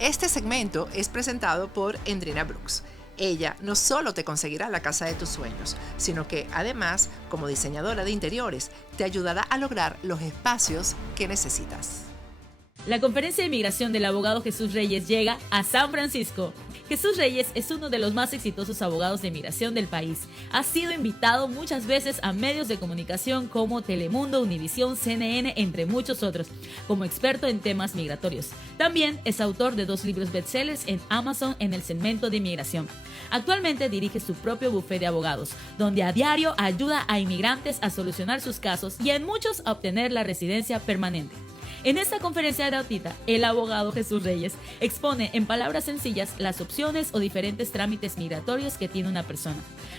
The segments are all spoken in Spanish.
Este segmento es presentado por Endrina Brooks. Ella no solo te conseguirá la casa de tus sueños, sino que además, como diseñadora de interiores, te ayudará a lograr los espacios que necesitas. La conferencia de inmigración del abogado Jesús Reyes llega a San Francisco. Jesús Reyes es uno de los más exitosos abogados de inmigración del país. Ha sido invitado muchas veces a medios de comunicación como Telemundo, Univisión, CNN, entre muchos otros, como experto en temas migratorios. También es autor de 2 libros bestsellers en Amazon en el segmento de inmigración. Actualmente dirige su propio bufete de abogados, donde a diario ayuda a inmigrantes a solucionar sus casos y en muchos a obtener la residencia permanente. En esta conferencia gratuita, el abogado Jesús Reyes expone en palabras sencillas las opciones o diferentes trámites migratorios que tiene una persona,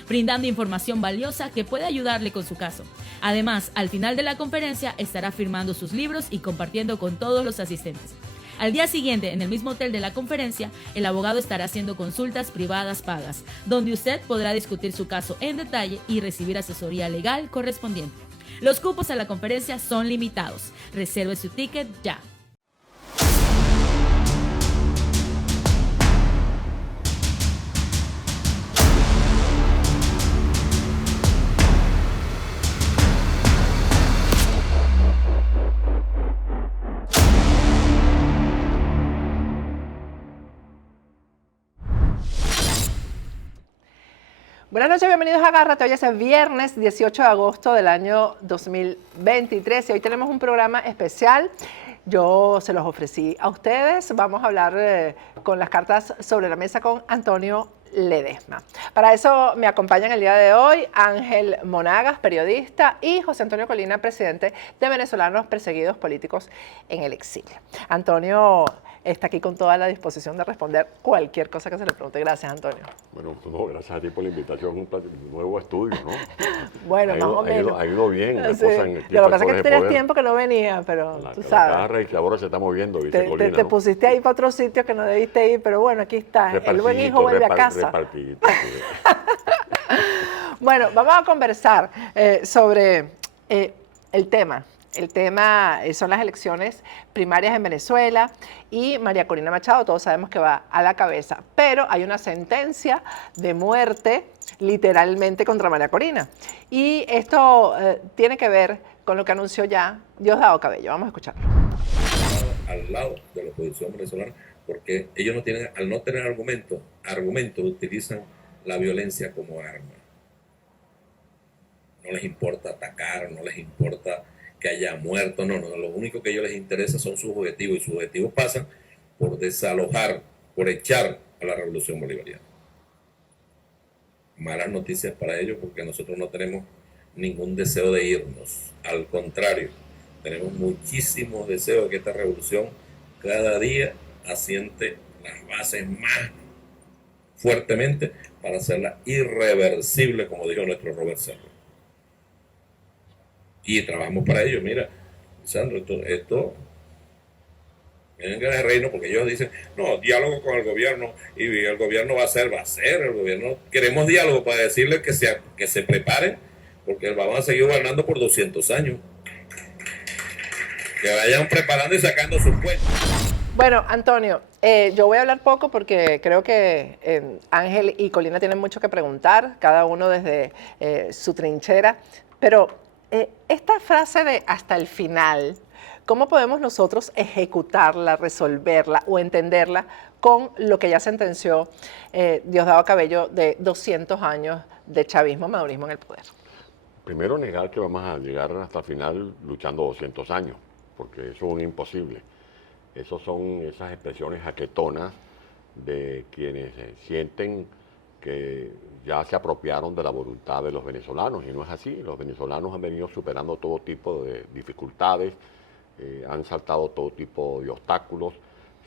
brindando información valiosa que puede ayudarle con su caso. Además, al final de la conferencia estará firmando sus libros y compartiendo con todos los asistentes. Al día siguiente, en el mismo hotel de la conferencia, el abogado estará haciendo consultas privadas pagas, donde usted podrá discutir su caso en detalle y recibir asesoría legal correspondiente. Los cupos a la conferencia son limitados. Reserve su ticket ya. Buenas noches, bienvenidos a Agárrate. Hoy es el viernes 18 de agosto del año 2023 y hoy tenemos un programa especial. Yo se los ofrecí a ustedes. Vamos a hablar con las cartas sobre la mesa con Antonio Ledesma. Para eso me acompañan el día de hoy Ángel Monagas, periodista, y José Antonio Colina, presidente de Venezolanos Perseguidos Políticos en el Exilio. Antonio está aquí con toda la disposición de responder cualquier cosa que se le pregunte. Gracias, Antonio. Bueno, no, gracias a ti por la invitación a un nuevo estudio, ¿no? Bueno, más o menos. Ha ido bien. La Sí. cosa en el Lo que pasa es que tú tenías poder. tiempo que no venía, pero tú La sabes. carra y que ahora se está moviendo, dice Colina, Te ¿no? pusiste ahí para otro sitio que no debiste ir, pero bueno, aquí está. El buen hijo vuelve a casa. Repartidito, sí. Bueno, vamos a conversar sobre el tema. El tema son las elecciones primarias en Venezuela y María Corina Machado, todos sabemos que va a la cabeza, pero hay una sentencia de muerte literalmente contra María Corina. Y esto tiene que ver con lo que anunció ya Diosdado Cabello. Vamos a escucharlo. Al lado de la oposición venezolana, porque ellos no tienen, al no tener argumentos, utilizan la violencia como arma. No les importa atacar, no les importa que haya muerto, no, lo único que a ellos les interesa son sus objetivos, y sus objetivos pasan por desalojar, por echar a la revolución bolivariana. Malas noticias para ellos, porque nosotros no tenemos ningún deseo de irnos, al contrario, tenemos muchísimos deseos de que esta revolución cada día asiente las bases más fuertemente para hacerla irreversible, como dijo nuestro Robert Serra. Y trabajamos para ello. Mira, Sandro, esto en el reino, porque ellos dicen, no, diálogo con el gobierno, y el gobierno va a ser, el gobierno, queremos diálogo para decirles que se preparen, porque vamos a seguir gobernando por 200 años. Que vayan preparando y sacando sus cuentas. Bueno, Antonio, yo voy a hablar poco porque creo que Ángel y Colina tienen mucho que preguntar, cada uno desde su trinchera, pero esta frase de hasta el final, ¿cómo podemos nosotros ejecutarla, resolverla o entenderla con lo que ya sentenció Diosdado Cabello de 200 años de chavismo, madurismo en el poder? Primero, negar que vamos a llegar hasta el final luchando 200 años, porque eso es un imposible. Esas son esas expresiones jaquetonas de quienes sienten que ya se apropiaron de la voluntad de los venezolanos, y no es así. Los venezolanos han venido superando todo tipo de dificultades, han saltado todo tipo de obstáculos,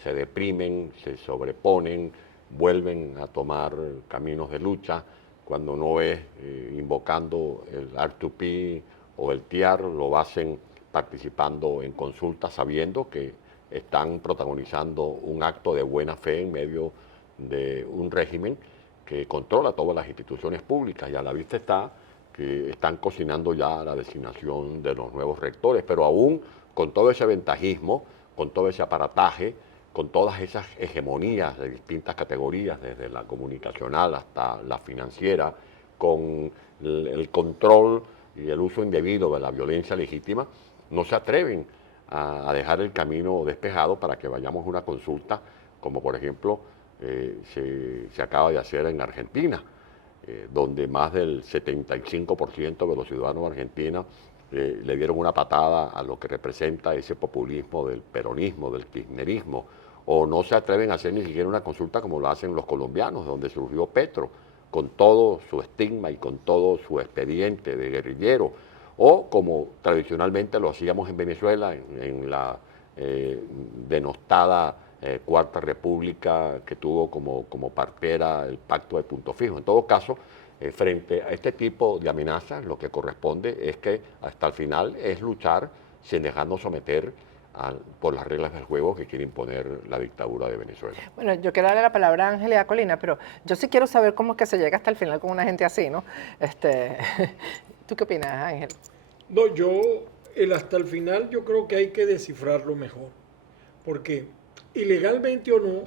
se deprimen, se sobreponen, vuelven a tomar caminos de lucha. Cuando no es invocando el R2P o el TIAR, lo hacen participando en consultas sabiendo que están protagonizando un acto de buena fe en medio de un régimen que controla todas las instituciones públicas, y a la vista está que están cocinando ya la designación de los nuevos rectores, pero aún con todo ese ventajismo, con todo ese aparataje, con todas esas hegemonías de distintas categorías, desde la comunicacional hasta la financiera, con el control y el uso indebido de la violencia legítima, no se atreven a dejar el camino despejado para que vayamos a una consulta, como por ejemplo se acaba de hacer en Argentina, donde más del 75% de los ciudadanos argentinos le dieron una patada a lo que representa ese populismo del peronismo, del kirchnerismo, o no se atreven a hacer ni siquiera una consulta como lo hacen los colombianos, donde surgió Petro, con todo su estigma y con todo su expediente de guerrillero, o como tradicionalmente lo hacíamos en Venezuela, en la denostada Cuarta República, que tuvo como partera el pacto de Punto Fijo. En todo caso, frente a este tipo de amenazas, lo que corresponde es que hasta el final es luchar sin dejarnos someter por las reglas del juego que quiere imponer la dictadura de Venezuela. Bueno, yo quiero darle la palabra a Ángela Colina, pero yo sí quiero saber cómo es que se llega hasta el final con una gente así, ¿no? ¿Tú qué opinas, Ángel? No, el hasta el final yo creo que hay que descifrarlo mejor, porque ilegalmente o no,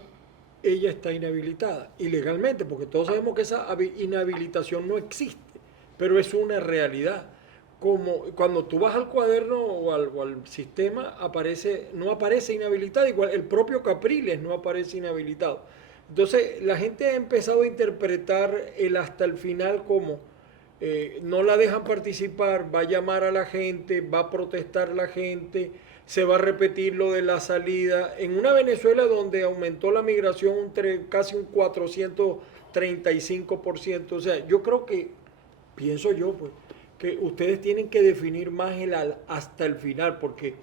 ella está inhabilitada. Ilegalmente, porque todos sabemos que esa inhabilitación no existe, pero es una realidad. Como cuando tú vas al cuaderno o al sistema, no aparece inhabilitada, igual el propio Capriles no aparece inhabilitado. Entonces la gente ha empezado a interpretar el hasta el final como no la dejan participar, va a llamar a la gente, va a protestar la gente, se va a repetir lo de la salida. En una Venezuela donde aumentó la migración casi un 435%, o sea, yo creo que, pienso yo, pues, que ustedes tienen que definir más hasta el final, porque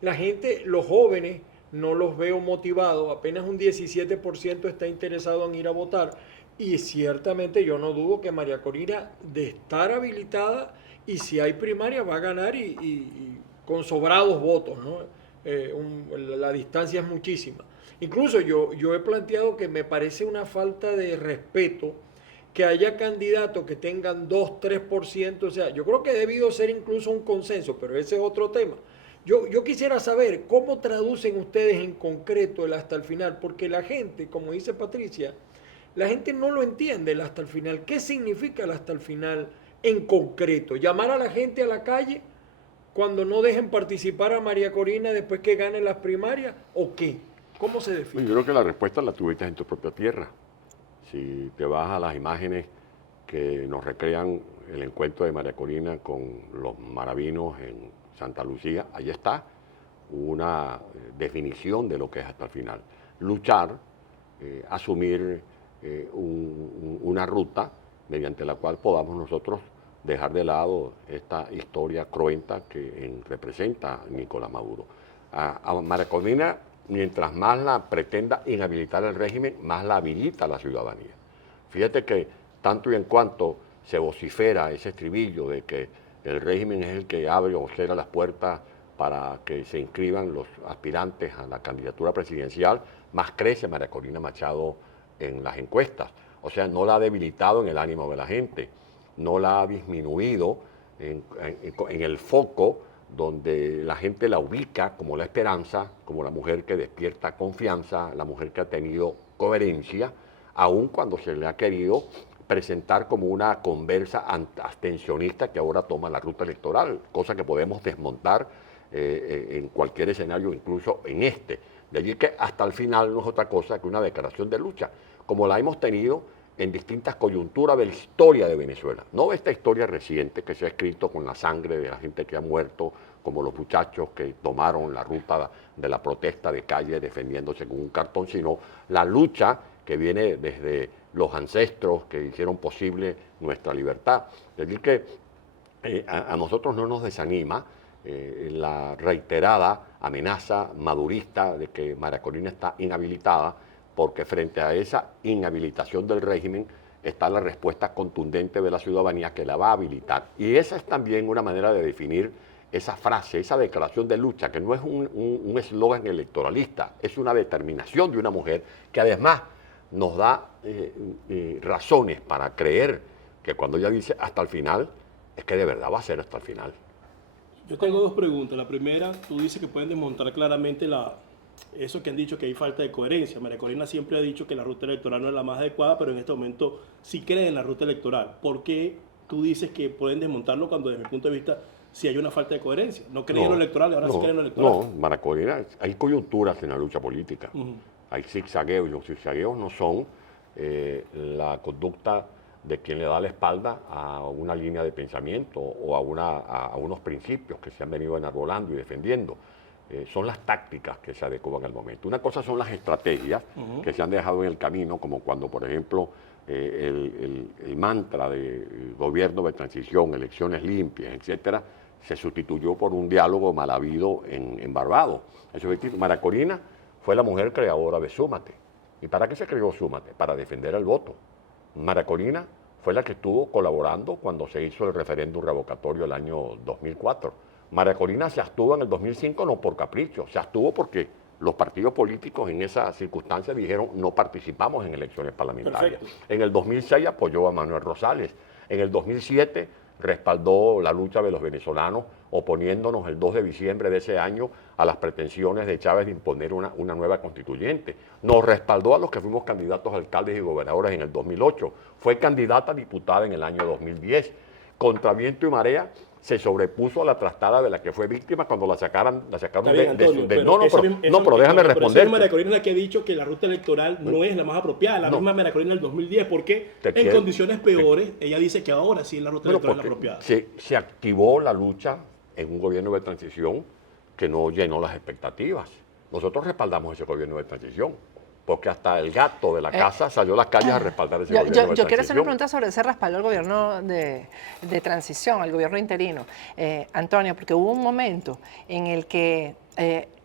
la gente, los jóvenes, no los veo motivados, apenas un 17% está interesado en ir a votar, y ciertamente yo no dudo que María Corina, de estar habilitada, y si hay primaria va a ganar y con sobrados votos, ¿no? La distancia es muchísima. Incluso yo he planteado que me parece una falta de respeto que haya candidatos que tengan 2, 3%, o sea, yo creo que ha debido ser incluso un consenso, pero ese es otro tema. Yo quisiera saber cómo traducen ustedes en concreto el hasta el final, porque la gente, como dice Patricia, la gente no lo entiende el hasta el final. ¿Qué significa el hasta el final en concreto? ¿Llamar a la gente a la calle cuando no dejen participar a María Corina después que ganen las primarias? ¿O qué? ¿Cómo se define? Yo creo que la respuesta la tuviste en tu propia tierra. Si te vas a las imágenes que nos recrean el encuentro de María Corina con los maravinos en Santa Lucía, ahí está una definición de lo que es hasta el final. Luchar, asumir una ruta mediante la cual podamos nosotros dejar de lado esta historia cruenta que representa Nicolás Maduro. A María Corina, mientras más la pretenda inhabilitar el régimen, más la habilita la ciudadanía. Fíjate que tanto y en cuanto se vocifera ese estribillo de que el régimen es el que abre o cierra las puertas para que se inscriban los aspirantes a la candidatura presidencial, más crece María Corina Machado en las encuestas. O sea, no la ha debilitado en el ánimo de la gente, no la ha disminuido en el foco donde la gente la ubica como la esperanza, como la mujer que despierta confianza, la mujer que ha tenido coherencia, aun cuando se le ha querido presentar como una conversa abstencionista que ahora toma la ruta electoral, cosa que podemos desmontar en cualquier escenario, incluso en este. De allí que hasta el final no es otra cosa que una declaración de lucha, como la hemos tenido en distintas coyunturas de la historia de Venezuela. No esta historia reciente que se ha escrito con la sangre de la gente que ha muerto, como los muchachos que tomaron la ruta de la protesta de calle defendiéndose con un cartón, sino la lucha que viene desde los ancestros que hicieron posible nuestra libertad. Es decir, que a nosotros no nos desanima la reiterada amenaza madurista de que María Corina está inhabilitada, porque frente a esa inhabilitación del régimen está la respuesta contundente de la ciudadanía que la va a habilitar. Y esa es también una manera de definir esa frase, esa declaración de lucha, que no es un eslogan electoralista, es una determinación de una mujer que además nos da razones para creer que cuando ella dice hasta el final, es que de verdad va a ser hasta el final. Yo tengo dos preguntas. La primera, tú dices que pueden desmontar claramente eso que han dicho que hay falta de coherencia. María Corina siempre ha dicho que la ruta electoral no es la más adecuada, pero en este momento sí cree en la ruta electoral. ¿Por qué tú dices que pueden desmontarlo cuando desde mi punto de vista sí hay una falta de coherencia? No creen en lo electoral y ahora sí creen en lo electoral. No, María Corina, hay coyunturas en la lucha política. Hay zigzagueos, y los zigzagueos no son la conducta de quien le da la espalda a una línea de pensamiento o a unos principios que se han venido enarbolando y defendiendo. Son las tácticas que se adecuan al momento. Una cosa son las estrategias que se han dejado en el camino, como cuando, por ejemplo, el mantra de gobierno de transición, elecciones limpias, etcétera, se sustituyó por un diálogo mal habido en Barbados. Eso es decir, María Corina fue la mujer creadora de Súmate. ¿Y para qué se creó Súmate? Para defender el voto. María Corina fue la que estuvo colaborando cuando se hizo el referéndum revocatorio el año 2004. María Corina se abstuvo en el 2005 no por capricho, se abstuvo porque los partidos políticos en esa circunstancia dijeron no participamos en elecciones parlamentarias. Perfecto. En el 2006 apoyó a Manuel Rosales. En el 2007 respaldó la lucha de los venezolanos oponiéndonos el 2 de diciembre de ese año a las pretensiones de Chávez de imponer una nueva constituyente. Nos respaldó a los que fuimos candidatos a alcaldes y gobernadores en el 2008. Fue candidata a diputada en el año 2010. Contra viento y marea se sobrepuso a la trastada de la que fue víctima cuando la sacaron Está bien, Antonio, pero déjame responder. Pero María Corina la que ha dicho que la ruta electoral no es la más apropiada, la misma María Corina del 2010, porque en condiciones peores ella dice que ahora sí la ruta electoral es la apropiada. Se activó la lucha en un gobierno de transición que no llenó las expectativas. Nosotros respaldamos ese gobierno de transición, porque hasta el gato de la casa salió a las calles a respaldar ese gobierno de transición. Yo quiero hacer una pregunta sobre ese respaldo al gobierno de transición, al gobierno interino. Antonio, porque hubo un momento en el que,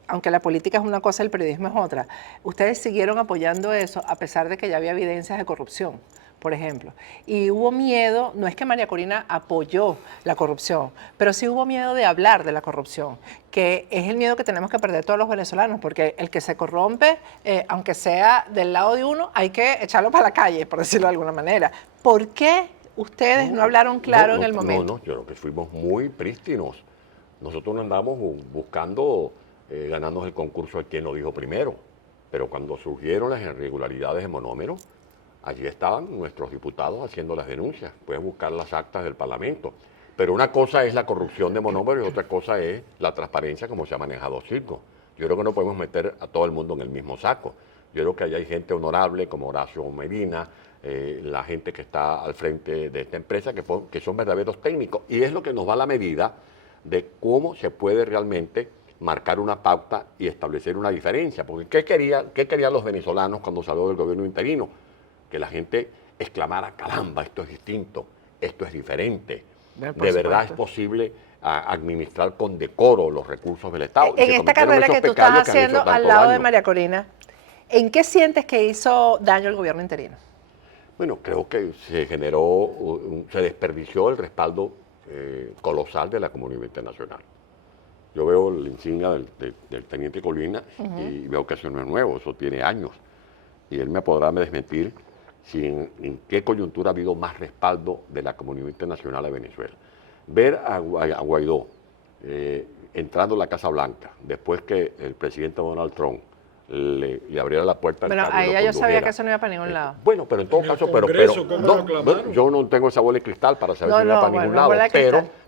aunque la política es una cosa, el periodismo es otra, ustedes siguieron apoyando eso a pesar de que ya había evidencias de corrupción, por ejemplo. Y hubo miedo, no es que María Corina apoyó la corrupción, pero sí hubo miedo de hablar de la corrupción, que es el miedo que tenemos que perder todos los venezolanos, porque el que se corrompe, aunque sea del lado de uno, hay que echarlo para la calle, por decirlo de alguna manera. ¿Por qué ustedes no hablaron claro en el momento? No, yo creo que fuimos muy prístinos. Nosotros no andamos buscando ganarnos el concurso de quién lo dijo primero, pero cuando surgieron las irregularidades en Monómero, allí estaban nuestros diputados haciendo las denuncias. Pueden buscar las actas del Parlamento. Pero una cosa es la corrupción de Monómero y otra cosa es la transparencia como se ha manejado Circo. Yo creo que no podemos meter a todo el mundo en el mismo saco. Yo creo que allá hay gente honorable como Horacio Medina, la gente que está al frente de esta empresa, que son verdaderos técnicos. Y es lo que nos da la medida de cómo se puede realmente marcar una pauta y establecer una diferencia. Porque ¿qué querían los venezolanos cuando salió del gobierno interino? Que la gente exclamara, caramba, esto es distinto, esto es diferente. De verdad es posible administrar con decoro los recursos del Estado. En esta carrera que tú estás haciendo al lado de María Corina, ¿en qué sientes que hizo daño el gobierno interino? Bueno, creo que se generó, se desperdició el respaldo colosal de la comunidad internacional. Yo veo la insignia del teniente Colina y veo que eso no es nuevo, eso tiene años. Y él me podrá desmentir si en qué coyuntura ha habido más respaldo de la comunidad internacional a Venezuela. Ver a Guaidó entrando a la Casa Blanca, después que el presidente Donald Trump le abriera la puerta. Bueno, a ella yo sabía que eso no iba para ningún lado. Bueno, pero en todo caso, yo no tengo esa bola de cristal para saber si no va para ningún lado,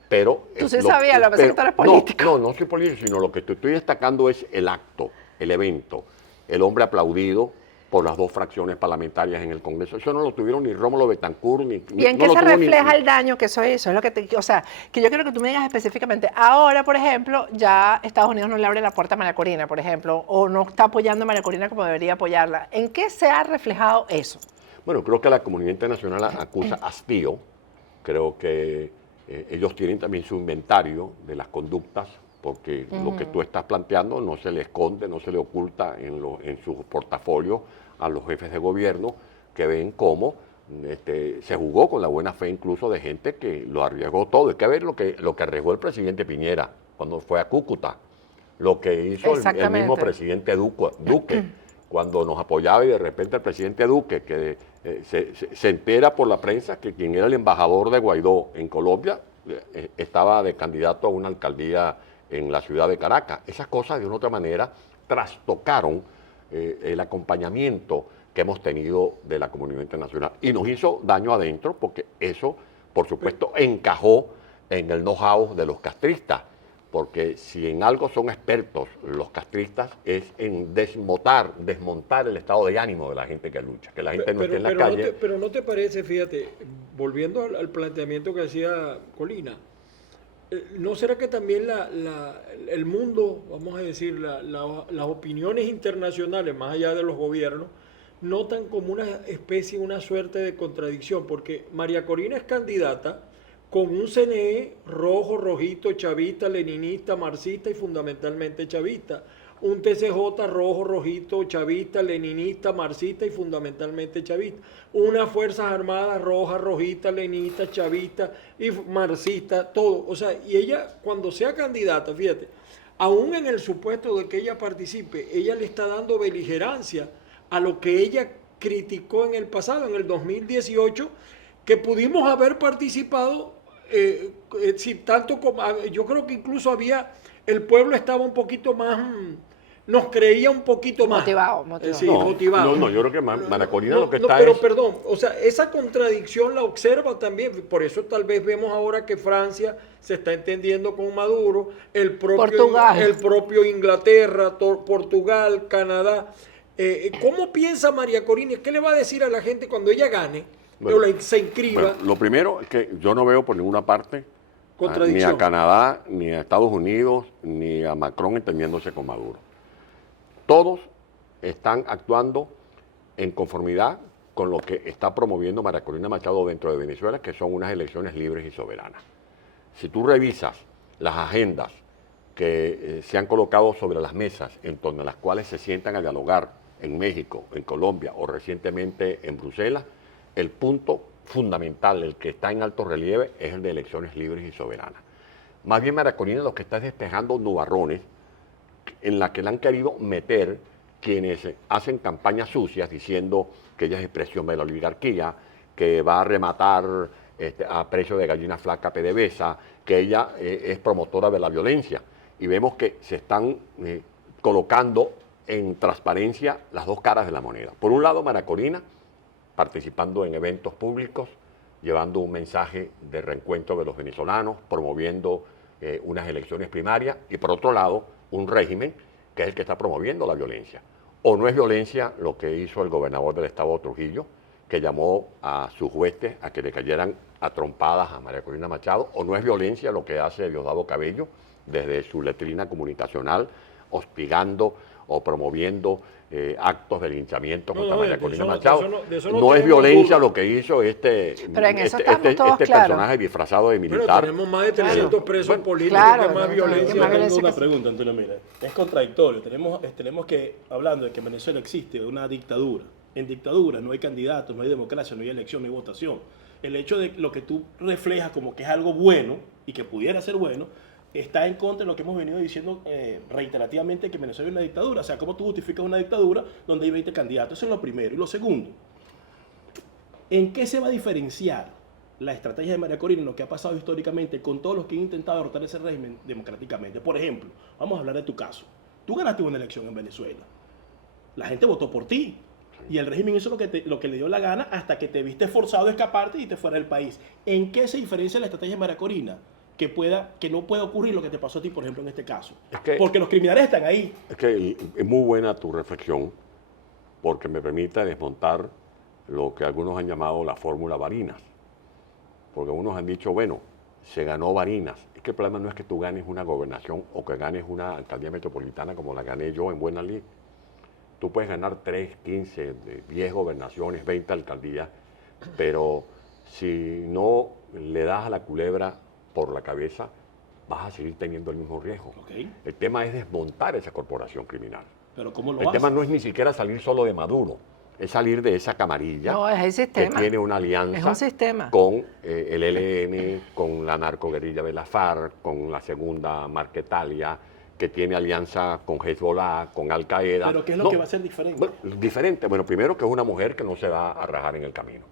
pero tú sí sabías, lo que pasa es que tú eres político. No soy político, sino lo que estoy destacando es el acto, el evento, el hombre aplaudido por las dos fracciones parlamentarias en el Congreso. Eso no lo tuvieron ni Rómulo Betancourt, ni... ¿Y en qué se refleja el daño que eso hizo? Es lo que o sea, que yo quiero que tú me digas específicamente. Ahora, por ejemplo, ya Estados Unidos no le abre la puerta a María Corina, por ejemplo, o no está apoyando a María Corina como debería apoyarla. ¿En qué se ha reflejado eso? Bueno, creo que la comunidad internacional acusa hastío. Creo que ellos tienen también su inventario de las conductas, porque lo que tú estás planteando no se le esconde, no se le oculta en sus portafolios a los jefes de gobierno, que ven cómo se jugó con la buena fe incluso de gente que lo arriesgó todo. Hay que ver lo que arriesgó el presidente Piñera cuando fue a Cúcuta, lo que hizo el mismo presidente Duque cuando nos apoyaba, y de repente el presidente Duque, que se entera por la prensa que quien era el embajador de Guaidó en Colombia estaba de candidato a una alcaldía en la ciudad de Caracas. Esas cosas de una u otra manera trastocaron el acompañamiento que hemos tenido de la comunidad internacional. Y nos hizo daño adentro porque eso, por supuesto, encajó en el know-how de los castristas. Porque si en algo son expertos los castristas es en desmontar el estado de ánimo de la gente que lucha, que la gente no esté en la calle. Pero no te parece, fíjate, volviendo al planteamiento que hacía Colina, ¿no será que también el mundo, vamos a decir, las opiniones internacionales, más allá de los gobiernos, notan como una especie, una suerte de contradicción? Porque María Corina es candidata con un CNE rojo, rojito, chavista, leninista, marxista y fundamentalmente chavista. Un TCJ rojo, rojito, chavista, leninista, marxista y fundamentalmente chavista. Unas Fuerzas Armadas roja, rojita, leninista, chavista y marxista, todo. O sea, y ella cuando sea candidata, fíjate, aún en el supuesto de que ella participe, ella le está dando beligerancia a lo que ella criticó en el pasado, en el 2018, que pudimos haber participado. Sí, tanto como yo creo que incluso el pueblo estaba un poquito más, nos creía un poquito más Motivado. Sí, No, motivado. no, yo creo que María Corina lo que No, está pero es... perdón, o sea, esa contradicción la observa también, por eso tal vez vemos ahora que Francia se está entendiendo con Maduro, el propio Inglaterra, Portugal, Canadá. ¿Cómo piensa María Corina? ¿Qué le va a decir a la gente cuando ella gane? Bueno, se inscriba. Bueno, lo primero es que yo no veo por ninguna parte ni a Canadá, ni a Estados Unidos, ni a Macron entendiéndose con Maduro. Todos están actuando en conformidad con lo que está promoviendo María Corina Machado dentro de Venezuela, que son unas elecciones libres y soberanas. Si tú revisas las agendas que se han colocado sobre las mesas en torno a las cuales se sientan a dialogar en México, en Colombia o recientemente en Bruselas, el punto fundamental, el que está en alto relieve, es el de elecciones libres y soberanas. Más bien María Corina lo que está es despejando nubarrones en la que le han querido meter quienes hacen campañas sucias diciendo que ella es expresión de la oligarquía, que va a rematar a precio de gallina flaca PDVSA, que ella es promotora de la violencia. Y vemos que se están colocando en transparencia las dos caras de la moneda. Por un lado, María Corina participando en eventos públicos, llevando un mensaje de reencuentro de los venezolanos, promoviendo unas elecciones primarias, y por otro lado, un régimen que es el que está promoviendo la violencia. O no es violencia lo que hizo el gobernador del estado de Trujillo, que llamó a sus huestes a que le cayeran a trompadas a María Corina Machado, o no es violencia lo que hace Diosdado Cabello desde su letrina comunicacional, hostigando o promoviendo actos de linchamiento contra María Corina Machado. No es violencia lo que hizo este personaje disfrazado de militar. Pero tenemos más de 300 presos políticos, que más violencia. Yo tengo una pregunta, Antonio, mira, es contradictorio. Tenemos que, hablando de que en Venezuela existe una dictadura. En dictadura no hay candidatos, no hay democracia, no hay elección, no hay votación. El hecho de lo que tú reflejas como que es algo bueno y que pudiera ser bueno, está en contra de lo que hemos venido diciendo reiterativamente, que en Venezuela hay una dictadura. O sea, ¿cómo tú justificas una dictadura donde hay 20 candidatos? Eso es lo primero. Y lo segundo, ¿en qué se va a diferenciar la estrategia de María Corina en lo que ha pasado históricamente con todos los que han intentado derrotar ese régimen democráticamente? Por ejemplo, vamos a hablar de tu caso. Tú ganaste una elección en Venezuela. La gente votó por ti. Y el régimen hizo lo que le dio la gana hasta que te viste forzado a escaparte y te fuera del país. ¿En qué se diferencia la estrategia de María Corina? Que no pueda ocurrir lo que te pasó a ti, por ejemplo, en este caso. Porque los criminales están ahí. Es que es muy buena tu reflexión, porque me permite desmontar lo que algunos han llamado la fórmula Barinas. Porque algunos han dicho, bueno, se ganó Barinas. Es que el problema no es que tú ganes una gobernación o que ganes una alcaldía metropolitana como la gané yo en Buena Lid. Tú puedes ganar 3, 15, 10 gobernaciones, 20 alcaldías, pero si no le das a la culebra por la cabeza, vas a seguir teniendo el mismo riesgo. Okay. El tema es desmontar esa corporación criminal. Pero ¿cómo lo El tema no es ni siquiera salir solo de Maduro, es salir de esa camarilla. No, es el sistema. Que tiene una alianza Es un sistema. con el ELN, con la narcoguerrilla de la FARC, con la segunda Marquetalia, que tiene alianza con Hezbollah, con Al Qaeda. ¿Pero qué es lo que va a ser diferente? Bueno, diferente. Bueno, primero que es una mujer que no se va a rajar en el camino.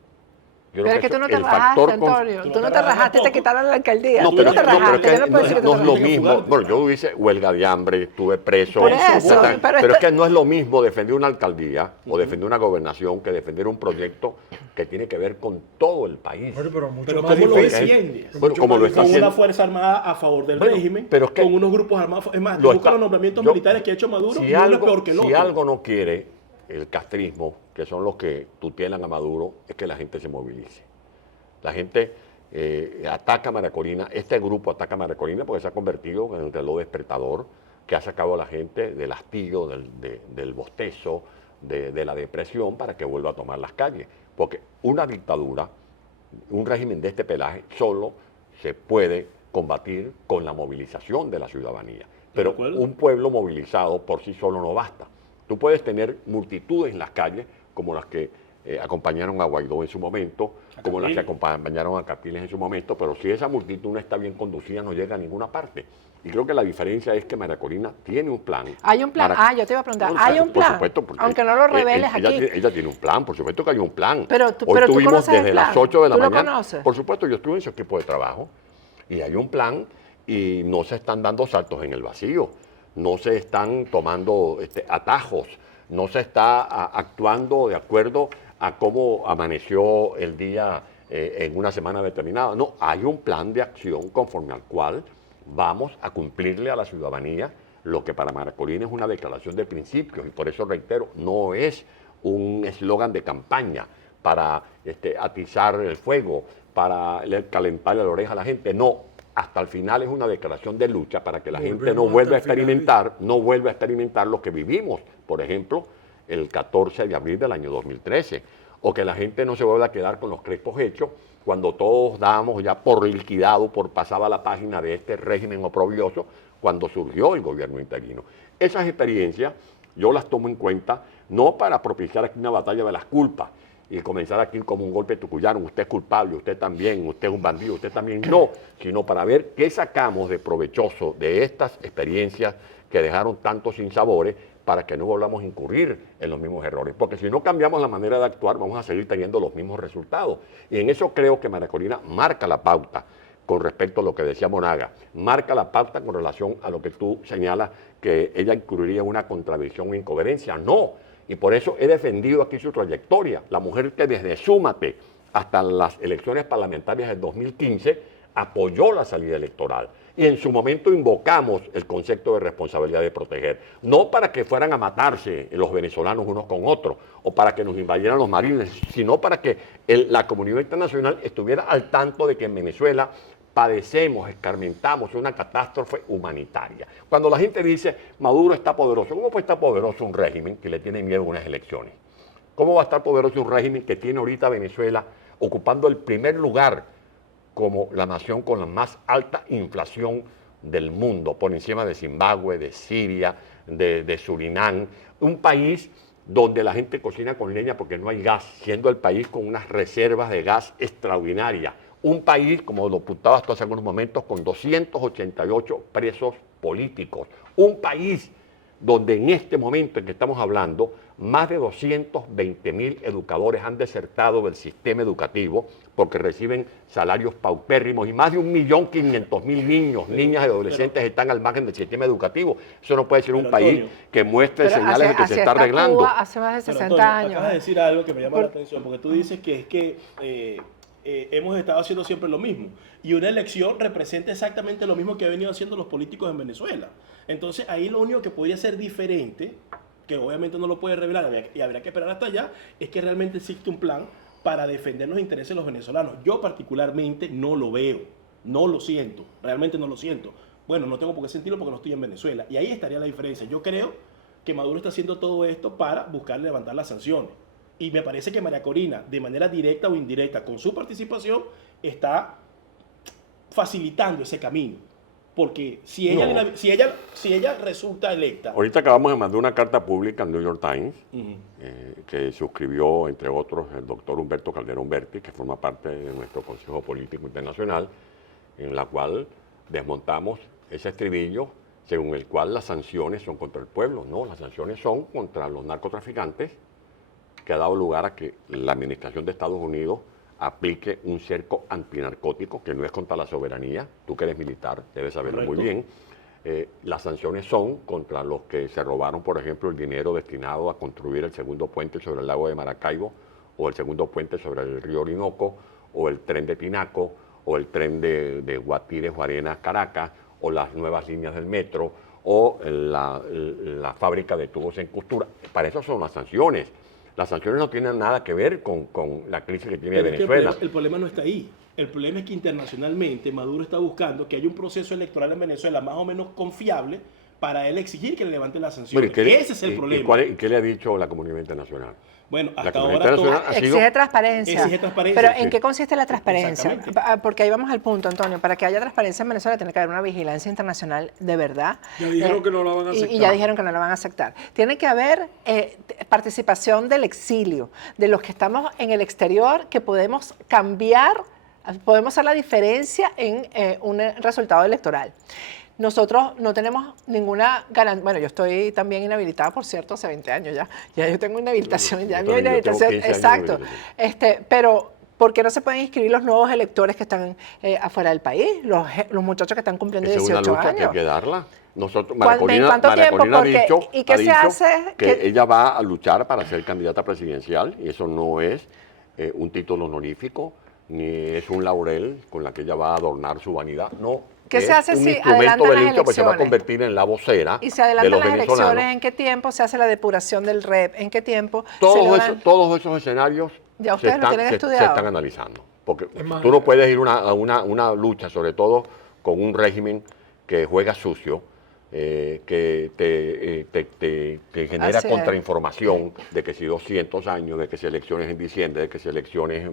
Yo creo Pero es que tú no te el rajaste, factor Antonio. No Tú no te te rajaste rajaste, te tampoco. quitaron la alcaldía. No, Tú pero, no te no, pero rajaste. es que Yo no puedo decir que no te es lo rajaste. mismo. Bueno, yo hice huelga de hambre, estuve preso. Por eso, pero pero es esto- que no es lo mismo defender una alcaldía o defender una gobernación que defender un proyecto que tiene que ver con todo el país. Bueno, pero mucho Pero más ¿cómo lo difícil. defiendes? Bueno, como lo está Con haciendo. una fuerza armada a favor del Bueno, régimen, pero es que con unos grupos armados. Es más, lo busca está- los nombramientos yo- militares que ha hecho Maduro si y uno es algo, peor que el si otro. algo no quiere el castrismo, que son los que tutelan a Maduro, es que la gente se movilice. La gente ataca a María Corina, este grupo ataca a María Corina porque se ha convertido en el reloj despertador que ha sacado a la gente del hastío, del bostezo, de la depresión para que vuelva a tomar las calles. Porque una dictadura, un régimen de este pelaje, solo se puede combatir con la movilización de la ciudadanía. Pero De acuerdo. un pueblo movilizado por sí solo no basta. Tú puedes tener multitudes en las calles, como las que acompañaron a Guaidó en su momento, como las que acompañaron a Capriles en su momento, pero si esa multitud no está bien conducida, no llega a ninguna parte. Y creo que la diferencia es que María Corina tiene un plan. Hay un plan. Yo te iba a preguntar. No, ¿Hay un por plan? supuesto, porque Aunque no lo reveles ella, aquí. ella tiene un plan, por supuesto que hay un plan. Pero Hoy tú tuvimos conoces el desde las plan. 8 de la ¿Tú lo mañana. conoces? Por supuesto, yo estuve en ese equipo de trabajo y hay un plan y no se están dando saltos en el vacío, no se están tomando atajos, no se está actuando de acuerdo a cómo amaneció el día en una semana determinada. No, hay un plan de acción conforme al cual vamos a cumplirle a la ciudadanía lo que para María Corina es una declaración de principios y por eso reitero, no es un eslogan de campaña para atizar el fuego, para calentarle la oreja a la gente, no, hasta el final es una declaración de lucha para que la gente no Volvemos vuelva a hasta el final. experimentar, no vuelva a experimentar lo que vivimos, por ejemplo, el 14 de abril del año 2013, o que la gente no se vuelva a quedar con los crespos hechos cuando todos dábamos ya por liquidado, por pasada la página de este régimen oprobioso, cuando surgió el gobierno interino. Esas experiencias yo las tomo en cuenta no para propiciar aquí una batalla de las culpas y comenzar aquí como un golpe tucuyano, usted es culpable, usted también, usted es un bandido, usted también, no, sino para ver qué sacamos de provechoso de estas experiencias que dejaron tantos sinsabores para que no volvamos a incurrir en los mismos errores. Porque si no cambiamos la manera de actuar, vamos a seguir teniendo los mismos resultados. Y en eso creo que María Corina marca la pauta con respecto a lo que decía Monaga, marca la pauta con relación a lo que tú señalas que ella incurriría en una contradicción o incoherencia. No, y por eso he defendido aquí su trayectoria. La mujer que desde Súmate hasta las elecciones parlamentarias del 2015 apoyó la salida electoral. Y en su momento invocamos el concepto de responsabilidad de proteger. No para que fueran a matarse los venezolanos unos con otros o para que nos invadieran los marines, sino para que la comunidad internacional estuviera al tanto de que en Venezuela padecemos, escarmentamos una catástrofe humanitaria. Cuando la gente dice Maduro está poderoso, ¿cómo puede estar poderoso un régimen que le tiene miedo a unas elecciones? ¿Cómo va a estar poderoso un régimen que tiene ahorita a Venezuela ocupando el primer lugar como la nación con la más alta inflación del mundo, por encima de Zimbabue, de Siria, de Surinam, un país donde la gente cocina con leña porque no hay gas, siendo el país con unas reservas de gas extraordinarias, un país, como lo apuntabas tú hace algunos momentos, con 288 presos políticos, un país donde en este momento en que estamos hablando, más de 220.000 educadores han desertado del sistema educativo porque reciben salarios paupérrimos y más de 1.500.000 niños, niñas y adolescentes están al margen del sistema educativo. Eso no puede ser un Pero, país Antonio, que muestre Pero señales de que así se está está arreglando. Cuba hace más de Pero, 60 Antonio, años. acabas de decir algo que me llama la atención, porque tú dices que es que hemos estado haciendo siempre lo mismo. Y una elección representa exactamente lo mismo que han venido haciendo los políticos en Venezuela. Entonces, ahí lo único que podría ser diferente, que obviamente no lo puede revelar y habría que esperar hasta allá, es que realmente existe un plan para defender los intereses de los venezolanos. Yo particularmente no lo veo, no lo siento, realmente no lo siento. Bueno, no tengo por qué sentirlo porque no estoy en Venezuela. Y ahí estaría la diferencia. Yo creo que Maduro está haciendo todo esto para buscar levantar las sanciones. Y me parece que María Corina, de manera directa o indirecta, con su participación, está facilitando ese camino. Porque si ella, No. si ella resulta electa... Ahorita acabamos de mandar una carta pública al New York Times Ujú. que suscribió, entre otros, el doctor Humberto Calderón Berti, que forma parte de nuestro Consejo Político Internacional, en la cual desmontamos ese estribillo según el cual las sanciones son contra el pueblo. No, las sanciones son contra los narcotraficantes, que ha dado lugar a que la administración de Estados Unidos aplique un cerco antinarcótico que no es contra la soberanía. Tú que eres militar, debes saberlo muy bien. Las sanciones son contra los que se robaron, por ejemplo, el dinero destinado a construir el segundo puente sobre el lago de Maracaibo, o el segundo puente sobre el río Orinoco, o el tren de Tinaco, o el tren de Guatires, Guarenas, Caracas, o las nuevas líneas del metro, o la fábrica de tubos en costura. Para eso son las sanciones. Las sanciones no tienen nada que ver con la crisis que tiene Pero es que Venezuela. el problema no está ahí. El problema es que internacionalmente Maduro está buscando que haya un proceso electoral en Venezuela más o menos confiable para él exigir que le levanten las sanciones. Bueno, Ese es el problema. ¿Y qué le ha dicho la comunidad internacional? Bueno, La hasta comunidad ahora todo, internacional ha sido- Exige transparencia. Exige transparencia, Pero sí. ¿en qué consiste la transparencia? Exactamente. Porque ahí vamos al punto, Antonio. Para que haya transparencia en Venezuela tiene que haber una vigilancia internacional de verdad. Ya dijeron que no la van a Y aceptar. ya dijeron que no la van a aceptar. Tiene que haber participación del exilio, de los que estamos en el exterior, que podemos cambiar, podemos hacer la diferencia en un resultado electoral. Nosotros no tenemos ninguna garantía. Bueno, yo estoy también inhabilitada, por cierto, hace 20 años ya. Ya yo tengo inhabilitación, ya Yo mi también, yo tengo inhabilitación, 15 años de exacto. inhabilitación. Pero ¿por qué no se pueden inscribir los nuevos electores que están afuera del país? Los muchachos que están cumpliendo Esa es una 18 lucha que hay años. que darla. Nosotros, ¿En cuánto tiempo? Corina ha Porque- dicho, ¿y qué ha se dicho hace? que ¿Qué- ella va a luchar para ser candidata presidencial, y eso no es un título honorífico, ni es un laurel con la que ella va a adornar su vanidad. No. ¿Qué es se hace un si instrumento adelantan de las lucha, pues se va a elecciones? convertir en la vocera Y se de adelantan los las venezolanos. elecciones, ¿en qué tiempo se hace la depuración del REP? ¿En qué tiempo se Todos logran- todos esos escenarios Ya ustedes lo tienen se estudiado. están analizando. Porque Es más, tú no puedes ir a una lucha, sobre todo con un régimen que juega sucio, que te genera Así es. contrainformación de que si 200 años, de que si elecciones en diciembre, de que si elecciones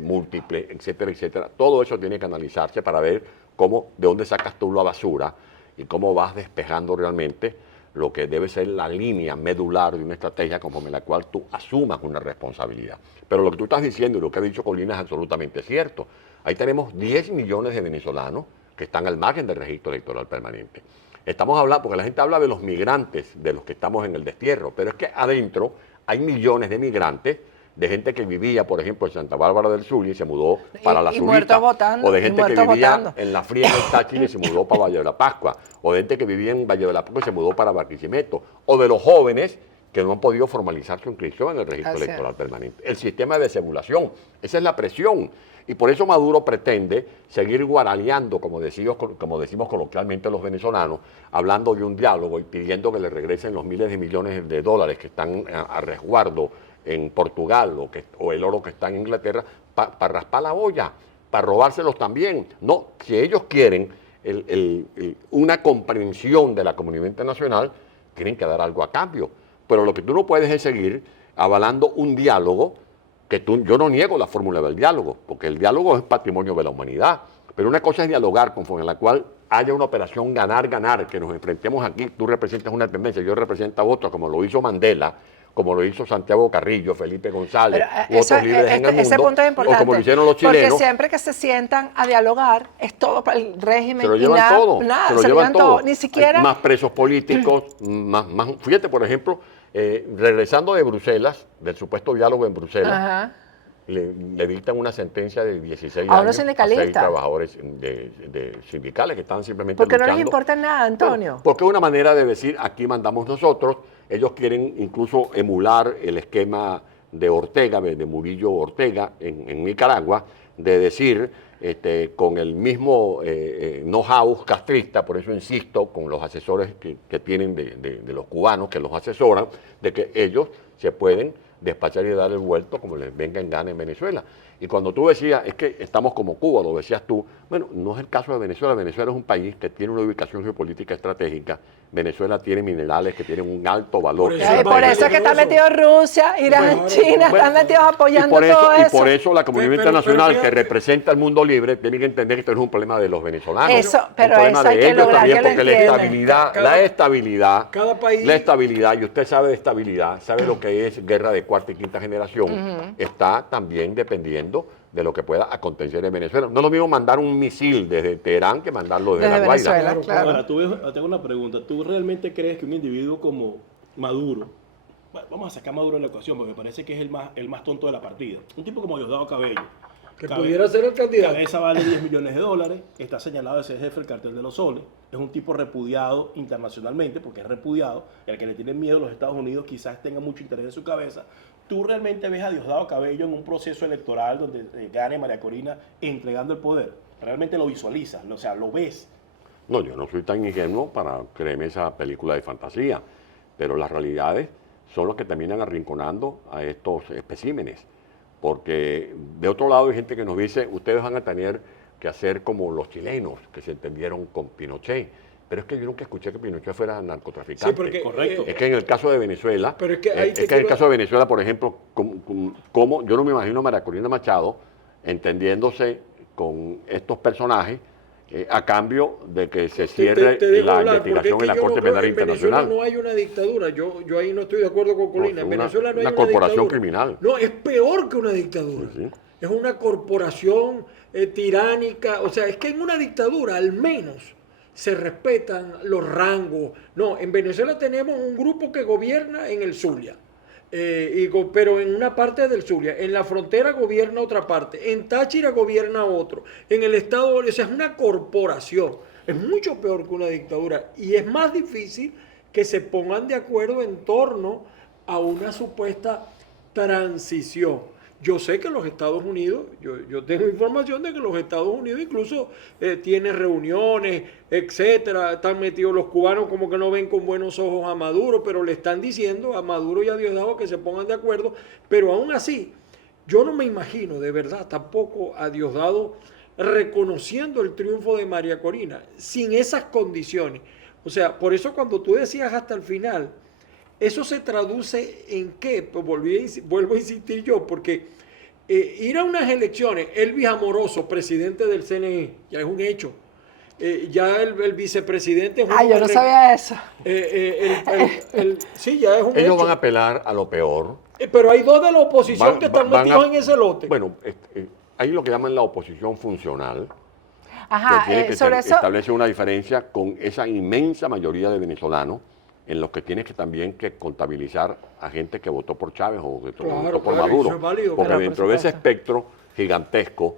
múltiples, etcétera, etcétera. Todo eso tiene que analizarse para ver de dónde sacas tú la basura y cómo vas despejando realmente lo que debe ser la línea medular de una estrategia conforme la cual tú asumas una responsabilidad. Pero lo que tú estás diciendo y lo que ha dicho Colina es absolutamente cierto. Ahí tenemos 10 millones de venezolanos que están al margen del registro electoral permanente. Estamos hablando, porque la gente habla de los migrantes, de los que estamos en el destierro, pero es que adentro hay millones de migrantes, de gente que vivía, por ejemplo, en Santa Bárbara del Zulia y se mudó para la y Zurita, muertos votando, o de y gente que muertos vivía votando. en la fría en el Táchira y se mudó para Valle de la Pascua, o de gente que vivía en Valle de la Pascua y se mudó para Barquisimeto, o de los jóvenes que no han podido formalizar su inscripción en el registro Así es. electoral permanente. El sistema de simulación, esa es la presión. Y por eso Maduro pretende seguir guaraleando, como decimos coloquialmente los venezolanos, hablando de un diálogo y pidiendo que le regresen los miles de millones de dólares que están a resguardo en Portugal o el oro que está en Inglaterra, para raspar la olla, para robárselos también. No, si ellos quieren una comprensión de la comunidad internacional, tienen que dar algo a cambio. Pero lo que tú no puedes es seguir avalando un diálogo yo no niego la fórmula del diálogo, porque el diálogo es patrimonio de la humanidad. Pero una cosa es dialogar conforme a la cual haya una operación ganar-ganar, que nos enfrentemos aquí, tú representas una tendencia, yo represento a otra, como lo hizo Mandela, como lo hizo Santiago Carrillo, Felipe González, Pero, u otros líderes en el mundo, ese punto es importante, o como lo hicieron los chilenos. porque siempre que se sientan a dialogar, es todo para el régimen. Se lo y llevan nada, todo, nada, se lo llevan todo. Ni siquiera... Hay más presos políticos, más. Fíjate, por ejemplo, regresando de Bruselas, del supuesto diálogo en Bruselas, Ajá. le dictan una sentencia de 16 A unos años sindicalistas. 6 trabajadores de sindicales que estaban simplemente Porque no les luchando. importa nada, Antonio. Bueno, porque es una manera de decir, aquí mandamos nosotros. Ellos quieren incluso emular el esquema de Ortega, de Murillo Ortega en Nicaragua, de decir, con el mismo know-how castrista, por eso insisto, con los asesores que tienen de los cubanos que los asesoran, de que ellos se pueden despachar y dar el vuelto como les venga en gana en Venezuela. Y cuando tú decías, es que estamos como Cuba, lo decías tú, bueno, no es el caso de Venezuela. Venezuela es un país que tiene una ubicación geopolítica estratégica. Venezuela tiene minerales que tienen un alto valor. Por Ay, por Bueno, eso es que está eso. metido Rusia, Irán, Bueno, China, Bueno, están metidos apoyando y por eso, todo Y eso. por eso la comunidad Pero internacional fíjate. que representa el mundo libre tiene que entender que esto no es un problema de los venezolanos. Eso, es pero un problema eso hay de que ellos lograr también, que lo porque la entiendan. estabilidad, Cada país- la estabilidad, y usted sabe de estabilidad, sabe lo que es guerra de cuarta y quinta generación, está también dependiendo de lo que pueda acontecer en Venezuela. No es lo mismo mandar un misil desde Teherán que mandarlo desde Desde La Guaira. Venezuela, claro. Ahora, te hago una pregunta. ¿Tú realmente crees que un individuo como Maduro, bueno, vamos a sacar a Maduro de la ecuación porque me parece que es el más tonto de la partida, un tipo como Diosdado Cabello, Que pudiera ser el candidato. Cabeza vale $10 millones, está señalado de ser jefe del cartel de los soles, es un tipo repudiado internacionalmente, porque es repudiado, el que le tienen miedo a los Estados Unidos quizás tenga mucho interés en su cabeza. ¿Tú realmente ves a Diosdado Cabello en un proceso electoral donde gane María Corina entregando el poder? ¿Realmente lo visualizas? O sea, ¿lo ves? No, yo no soy tan ingenuo para creerme esa película de fantasía, pero las realidades son los que terminan arrinconando a estos especímenes. Porque de otro lado hay gente que nos dice, ustedes van a tener que hacer como los chilenos, que se entendieron con Pinochet. Pero es que yo nunca escuché que Pinochet fuera narcotraficante. Sí, porque, correcto. Es que en el caso de Venezuela, Pero es que ahí te en el quiero- caso de Venezuela, por ejemplo, como yo no me imagino a María Corina Machado entendiéndose con estos personajes a cambio de que se cierre te dejo la hablar, porque investigación es en la que yo Corte no creo- Penal en Venezuela Internacional. no hay una dictadura. Yo ahí no estoy de acuerdo con Colina. es En Venezuela no hay una una corporación dictadura. criminal. No, es peor que una dictadura. Sí, sí. Es una corporación tiránica. O sea, es que en una dictadura al menos se respetan los rangos. No, en Venezuela tenemos un grupo que gobierna en el Zulia. Pero en una parte del Zulia, en la frontera gobierna otra parte, en Táchira gobierna otro, en el estado, o sea, es una corporación, es mucho peor que una dictadura y es más difícil que se pongan de acuerdo en torno a una supuesta transición. Yo sé que los Estados Unidos, yo tengo información de que los Estados Unidos incluso tiene reuniones, etcétera, están metidos los cubanos como que no ven con buenos ojos a Maduro, pero le están diciendo a Maduro y a Diosdado que se pongan de acuerdo, pero aún así, yo no me imagino de verdad tampoco a Diosdado reconociendo el triunfo de María Corina, sin esas condiciones. O sea, por eso cuando tú decías hasta el final, ¿eso se traduce en qué? Pues vuelvo a insistir yo, porque ir a unas elecciones, Elvis Amoroso, presidente del CNE, ya es un hecho. Ya el vicepresidente... Ah, yo no sabía eso. Sí, ya es un Ellos hecho. van a apelar a lo peor. Pero hay dos de la oposición Van- que están van metidos a- en ese lote. Bueno, hay lo que llaman la oposición funcional, Ajá, que tiene que sobre eso, establece una diferencia con esa inmensa mayoría de venezolanos en los que tienes que también que contabilizar a gente que votó por Chávez o que Claro, votó por claro, Maduro. eso es válido, Porque claro, por dentro de ese supuesto. espectro gigantesco,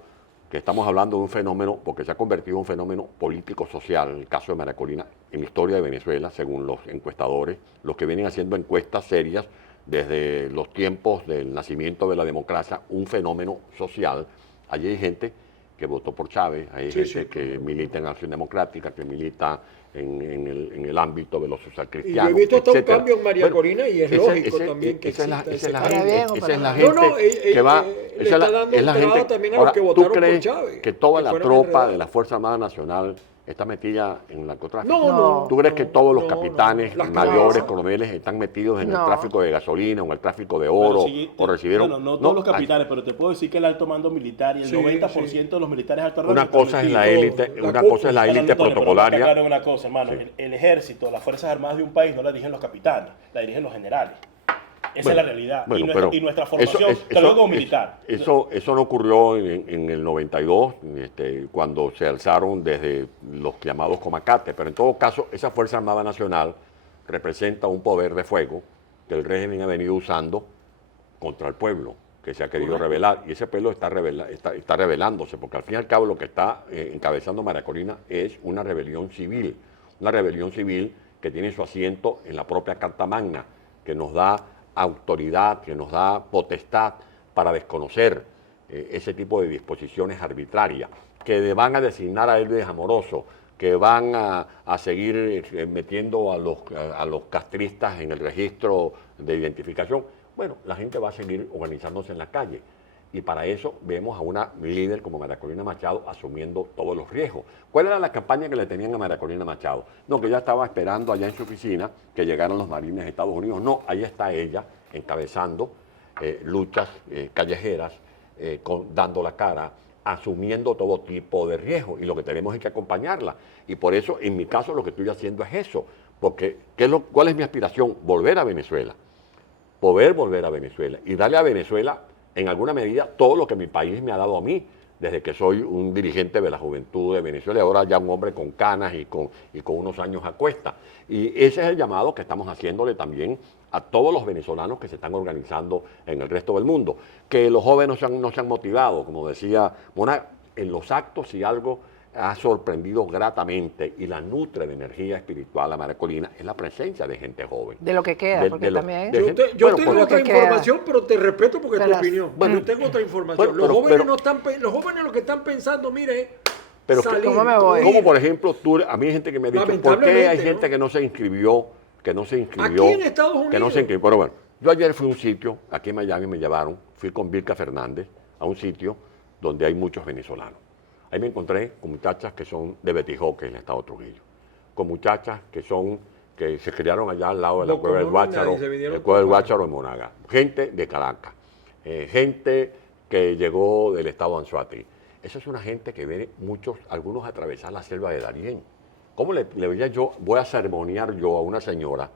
que estamos hablando de un fenómeno, porque se ha convertido en un fenómeno político-social, en el caso de María Corina, en la historia de Venezuela, según los encuestadores, los que vienen haciendo encuestas serias desde los tiempos del nacimiento de la democracia, un fenómeno social. Allí hay gente que votó por Chávez, hay Sí, gente sí. que milita en Acción Democrática, que milita en el ámbito de los Y yo socialcristianos, he visto hasta un etcétera. cambio en María Bueno, Corina y es lógico también que esa es la exista ese gente, Para bien o esa para es la mal. gente No, que va, le esa es está la- dando es la entrada gente. también a Ahora, los que ¿tú votaron por crees Chávez, que toda que la fueron tropa enredados? de la Fuerza Armada Nacional está metida en el narcotráfico? No, no. ¿Tú crees no, que todos los no, capitanes, Las mayores, cabezas. coroneles están metidos en el No. tráfico de gasolina o en el tráfico de Bueno, oro sí, o recibieron? Bueno, no todos los capitanes, pero te puedo decir que el alto mando militar y el Sí, 90% de los militares alto rango Una están cosa es la metidos. élite, La una cúpula. cosa es la Pero, élite Antonio, pero protocolaria. está claro una cosa, hermano. Sí. El ejército, las fuerzas armadas de un país no las dirigen los capitanes, las dirigen los generales. Esa Bueno, es la realidad. bueno, y nuestra formación, eso- te lo digo como eso- militar. Eso no ocurrió en el 92, cuando se alzaron desde los llamados Comacate, pero en todo caso, esa Fuerza Armada Nacional representa un poder de fuego que el régimen ha venido usando contra el pueblo, que se ha querido rebelar, y ese pueblo está rebelándose, porque al fin y al cabo lo que está encabezando María Corina es una rebelión civil que tiene su asiento en la propia Carta Magna, que nos da autoridad, que nos da potestad para desconocer ese tipo de disposiciones arbitrarias, que van a designar a Elvis Amoroso, que van a seguir metiendo a los castristas en el registro de identificación. Bueno, la gente va a seguir organizándose en la calle. Y para eso vemos a una líder como María Corina Machado asumiendo todos los riesgos. ¿Cuál era la campaña que le tenían a María Corina Machado? No, que ella estaba esperando allá en su oficina que llegaran los marines de Estados Unidos. No, ahí está ella encabezando luchas callejeras, dando la cara, asumiendo todo tipo de riesgos. Y lo que tenemos es que acompañarla. Y por eso, en mi caso, lo que estoy haciendo es eso. Porque, ¿cuál es mi aspiración? Volver a Venezuela. Poder volver a Venezuela y darle a Venezuela, en alguna medida, todo lo que mi país me ha dado a mí, desde que soy un dirigente de la juventud de Venezuela y ahora ya un hombre con canas y con unos años a cuesta. Y ese es el llamado que estamos haciéndole también a todos los venezolanos que se están organizando en el resto del mundo. Que los jóvenes no se han motivado, como decía Mona, en los actos si algo ha sorprendido gratamente y la nutre de energía espiritual a María Corina es la presencia de gente joven. De lo que queda, porque también... Yo bueno, tengo pues, otra lo que queda. información, pero te respeto porque es tu Pero- opinión. Bueno, Yo tengo otra información. bueno, los, pero- jóvenes pero- no están, los jóvenes lo que están pensando, mire, Pero salir, ¿cómo me voy? como por ejemplo, a mí hay gente que me ha dicho, ¿por qué hay Lamentablemente, gente ¿no? que no se inscribió? Aquí en Estados Unidos. Que no se inscribió. Pero bueno, yo ayer fui a un sitio, aquí en Miami me llevaron, fui con Vilca Fernández a un sitio donde hay muchos venezolanos. Ahí me encontré con muchachas que son de Betijoque, en el estado de Trujillo, con muchachas que se criaron allá al lado de la Cueva del Boconó, Guácharo, y se vinieron el Cueva del para acá. Guácharo en Monaga, gente de Caracas, gente que llegó del estado de Anzoátegui. Esa es una gente que viene algunos a atravesar la selva de Darién. ¿Cómo le voy a ceremoniar yo a una señora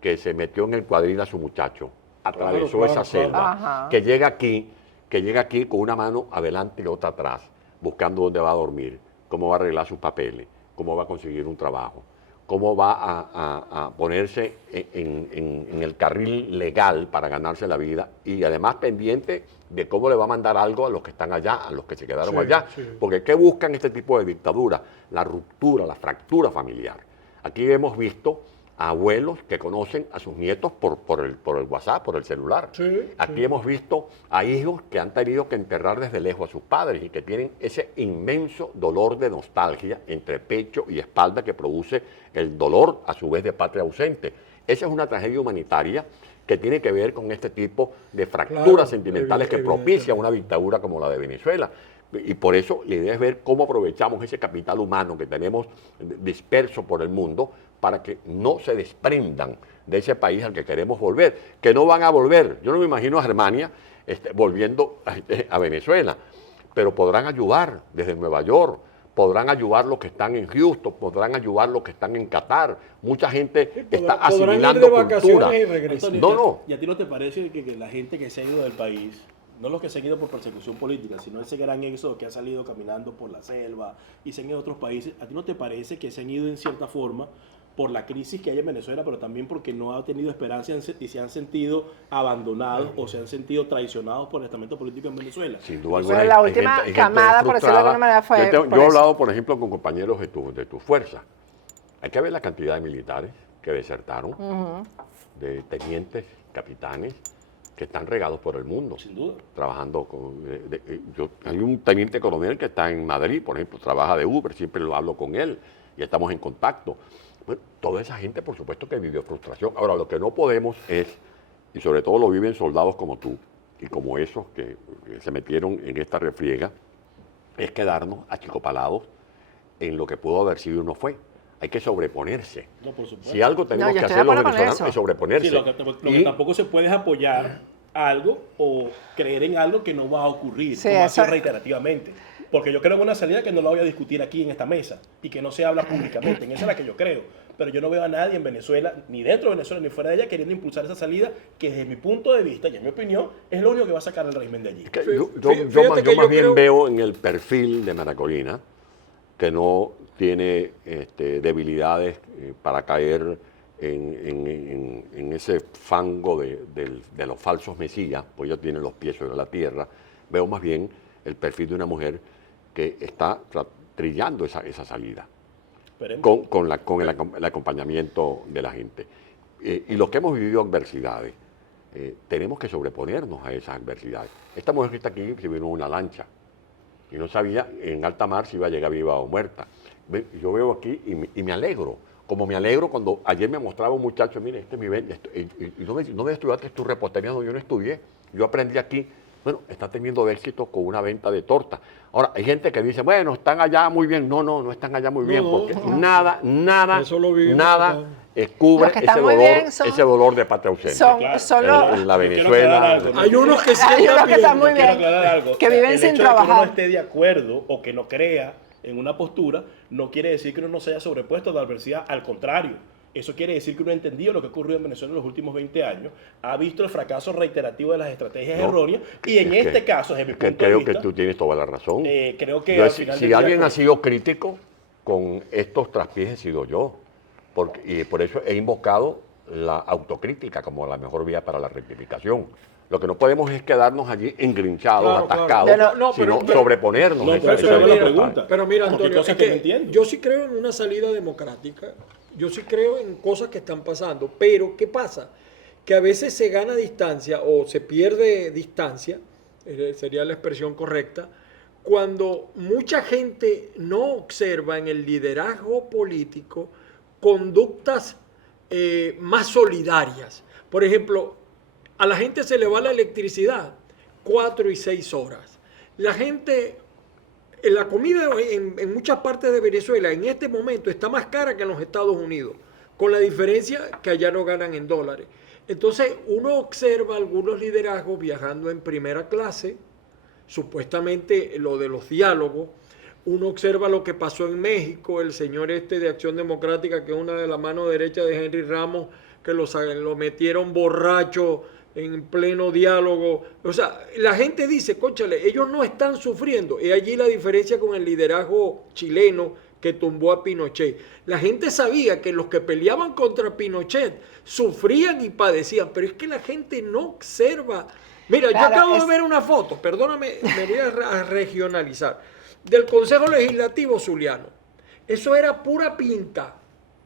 que se metió en el cuadril a su muchacho, atravesó Claro, esa claro. selva, Ajá. que llega aquí con una mano adelante y otra atrás, buscando dónde va a dormir, cómo va a arreglar sus papeles, cómo va a conseguir un trabajo, cómo va a ponerse en el carril legal para ganarse la vida y además pendiente de cómo le va a mandar algo a los que están allá, a los que se quedaron Sí, allá. sí. Porque ¿qué buscan este tipo de dictadura? La ruptura, la fractura familiar. Aquí hemos visto a abuelos que conocen a sus nietos por el WhatsApp, por el celular. Sí, Aquí sí. hemos visto a hijos que han tenido que enterrar desde lejos a sus padres y que tienen ese inmenso dolor de nostalgia entre pecho y espalda que produce el dolor a su vez de patria ausente. Esa es una tragedia humanitaria que tiene que ver con este tipo de fracturas Claro, sentimentales que evidentemente. propicia una dictadura como la de Venezuela. Y por eso la idea es ver cómo aprovechamos ese capital humano que tenemos disperso por el mundo para que no se desprendan de ese país al que queremos volver, que no van a volver. Yo no me imagino a Germania volviendo a Venezuela, pero podrán ayudar desde Nueva York, podrán ayudar los que están en Houston, podrán ayudar los que están en Qatar. Mucha gente está podrán ir asimilando de vacaciones cultura. y regresar. Antonio, No. ¿y a ti no te parece que la gente que se ha ido del país, no los que se han ido por persecución política, sino ese gran éxodo que ha salido caminando por la selva y se han ido a otros países, ¿a ti no te parece que se han ido en cierta forma por la crisis que hay en Venezuela, pero también porque no ha tenido esperanza y se han sentido abandonados o se han sentido traicionados por el estamento político en Venezuela? Sin duda Bueno, alguna. la hay última hay camada, por decirlo de alguna manera, fue Yo por he eso. hablado, por ejemplo, con compañeros de tu fuerza. Hay que ver la cantidad de militares que desertaron, de tenientes, capitanes, que están regados por el mundo. Sin duda. Trabajando hay un teniente coronel que está en Madrid, por ejemplo, trabaja de Uber, siempre lo hablo con él y estamos en contacto. Bueno, toda esa gente, por supuesto, que vivió frustración. Ahora, lo que no podemos es, y sobre todo lo viven soldados como tú y como esos que se metieron en esta refriega, es quedarnos achicopalados en lo que pudo haber sido y no fue. Hay que sobreponerse. No, por supuesto. Si algo tenemos yo que estoy de hacer los acuerdo con venezolanos eso. es sobreponerse. Sí, lo que Y- tampoco se puede es apoyar algo o creer en algo que no va a ocurrir, Sí, como ha sido eso- reiterativamente. Porque yo creo en una salida que no la voy a discutir aquí en esta mesa y que no se habla públicamente. En esa es la que yo creo. Pero yo no veo a nadie en Venezuela, ni dentro de Venezuela, ni fuera de ella, queriendo impulsar esa salida que desde mi punto de vista y en mi opinión es lo único que va a sacar el régimen de allí. Que Fí- yo fíjate más que yo bien creo- veo en el perfil de María Corina que no tiene debilidades para caer en ese fango de los falsos mesías, pues ella tiene los pies sobre la tierra. Veo más bien el perfil de una mujer que está trillando esa salida Esperemos. con el acompañamiento de la gente. Y los que hemos vivido adversidades, tenemos que sobreponernos a esas adversidades. Esta mujer que está aquí se vino en una lancha y no sabía en alta mar si iba a llegar viva o muerta. Yo veo aquí y me alegro, como me alegro cuando ayer me mostraba un muchacho, mire, este es mi ven, y no me estudiaste tu repostería, no, yo no estudié, yo aprendí aquí. Bueno, está teniendo éxito con una venta de tortas. Ahora, hay gente que dice, bueno, están allá muy bien. No están allá muy bien, No, porque no. nada Eso lo vivimos nada acá. cubre Los que están muy bien son- ese dolor de patria ausente. Son, Claro. son los- En la Yo quiero Venezuela. aclarar algo, ¿no? Hay unos que sí Hay unos están que están muy bien. bien. Quiero aclarar algo. que viven El sin hecho de que uno no trabajar. esté de acuerdo o que no crea en una postura no quiere decir que uno no se haya sobrepuesto a la adversidad. Al contrario, Eso quiere decir que uno ha entendido lo que ha ocurrido en Venezuela en los últimos 20 años, ha visto el fracaso reiterativo de las estrategias erróneas, y en este caso, desde mi punto de creo vista... que tú tienes toda la razón. Creo que Yo, al si final si del día, alguien ha sido crítico con estos traspiés he sido yo, y por eso he invocado la autocrítica como la mejor vía para la rectificación. Lo que no podemos es quedarnos allí engrinchados, Claro, atascados, claro. sino Pero- sobreponernos. No, a esa- pero esa eso es la libertad. pregunta. Pero mira, Porque hay Antonio, cosas es que que no entiendo. yo sí creo en una salida democrática, yo sí creo en cosas que están pasando, pero ¿qué pasa? Que a veces se gana distancia o se pierde distancia, sería la expresión correcta, cuando mucha gente no observa en el liderazgo político conductas más solidarias. Por ejemplo, a la gente se le va la electricidad 4 y 6 horas. La gente, la comida en muchas partes de Venezuela en este momento está más cara que en los Estados Unidos, con la diferencia que allá no ganan en dólares. Entonces uno observa algunos liderazgos viajando en primera clase, supuestamente lo de los diálogos. Uno observa lo que pasó en México, el señor este de Acción Democrática, que es una de la mano derecha de Henry Ramos, que lo metieron borracho en pleno diálogo. O sea, la gente dice, cónchale, ellos no están sufriendo. Y allí la diferencia con el liderazgo chileno que tumbó a Pinochet. La gente sabía que los que peleaban contra Pinochet sufrían y padecían, pero es que la gente no observa. Mira, Claro, yo acabo de ver una foto, perdóname, me voy a regionalizar, del Consejo Legislativo Zuliano. Eso era pura pinta.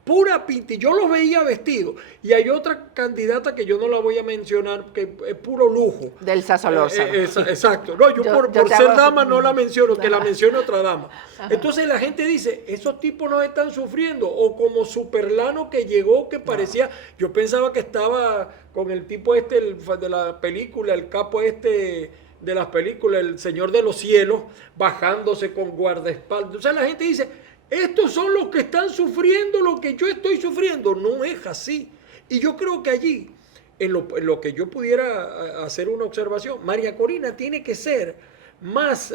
Pura pinta, y yo los veía vestidos. Y hay otra candidata que yo no la voy a mencionar, que es puro lujo. Del Solórzano. Exacto. No, yo por te ser hago- dama no la menciono, que la mencione otra dama. Entonces la gente dice, esos tipos no están sufriendo. O como Superlano que llegó, que parecía, yo pensaba que estaba con el tipo este de la película, el capo este de las películas, el Señor de los Cielos, bajándose con guardaespaldas. O sea, la gente dice, estos son los que están sufriendo lo que yo estoy sufriendo. No es así. Y yo creo que allí, en lo que yo pudiera hacer una observación, María Corina tiene que ser más,